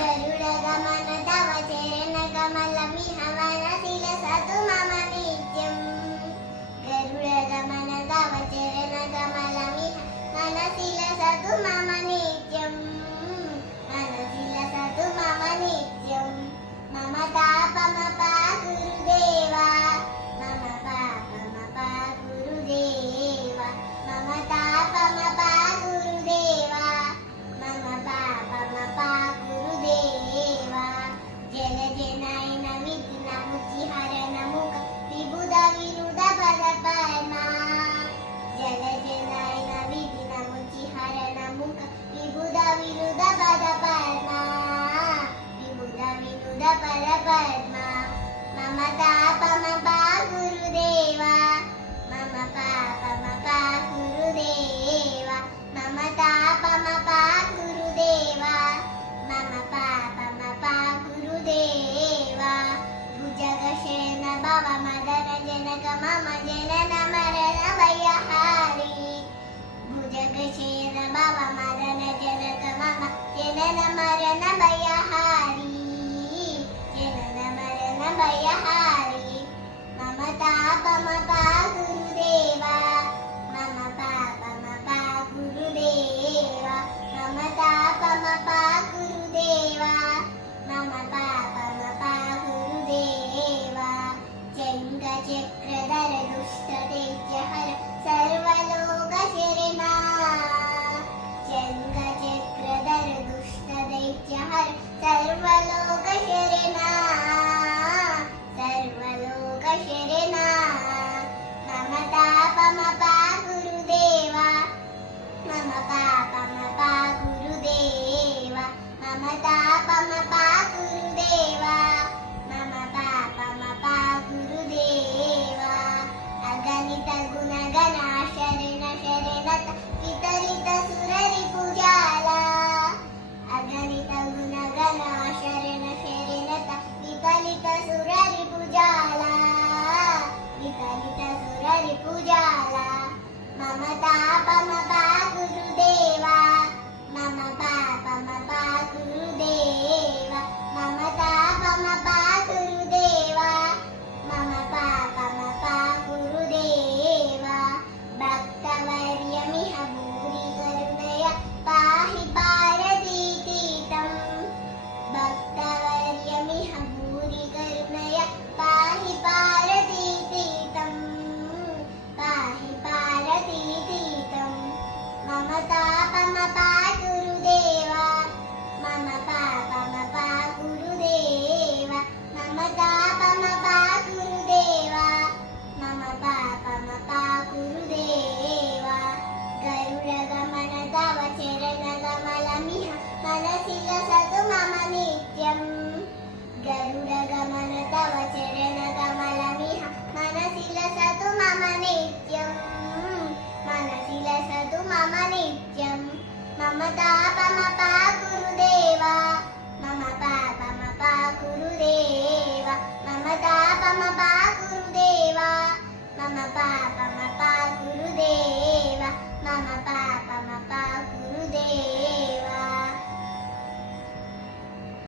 गरुडगमन तव चरणकमलमिह मनसि लसतु मम नित्यम् गरुडगमन तव चरणकमलमिह मनसि लसतु मम नित्यम् मनसि लसतु मम नित्यम् मम तापमपा गुरुदेवा मम पापमपा गुरुदेवा मम तापमपा गुरुदेवा मम पापमपा गुरुदेवा जलजनयन विघ्नमुचिहरण मुख विबुध विनुद पदपद्मा जलजनयन विघ्नमुचिहरण मुख विबुध विनुद पदपद्मा विबुध विनुद पदपद्मा मम तापमपा गुरुदेवा मम पापमपा गुरुदेवा मम तापमपा गुरुदेवा मम पापमपा गुरुदेवा भुजगशयन भव मदन जनक मम जनन मरण भयहारी भुजगशयन भव मदन जनक मम जनन मरण भयहारी जनन मरण भयहारी मम तापमपा गुरुदेवा मम पापमपा गुरुदेवा मम तापमपा गुरुदेवा मम पापमपा गुरुदेवा चङ्गचक्रधर दुष्टदैत्यहर सर्वलोकशरणा चङ्गचक्रधर दुष्टदैत्यहर सर्वलोकशरणा सर्वलोकशरणा मम तापमपा गुरुदेवा मम पापमपा गुरुदेवा मम तापमपा गुरुदेवा मम पापमपा गुरुदेवा अगणित गुणगण शरण शरणत वितरित सुररिपुजाला अगणित गुणगण शरण शरणत वितरित सुररिपुजाला वितरित सुररिपुजाला मम तापमपा गुरुदेवा मम पापमपा गुरुदेवा मम तापमपा गुरुदेवा मम पापमपा गुरुदेवा भक्तवर्यमिह भूरि करुणया पाहि पारदीतीतम् भक्तवर्यमिह भूरि करुणया पाहि पारदीतीतम् पाहि पारदीतीतम् मम तापमपा गुरुदेवा मम पापमपा गुरुदेवा मम तापमपा गुरुदेवा मम पापमपा गुरुदेवा गरुडगमन तव चरणकमलमिह मनसि लसतु मम नित्यम् गरुडगमन तव चरणकमलमिह मनसि लसतु मम नित्यम् मनसि लसतु मम नित्यम् मम तापमपा गुरुदेवा मम पापमपा गुरुदेवा मम तापमपा गुरुदेवा मम पाप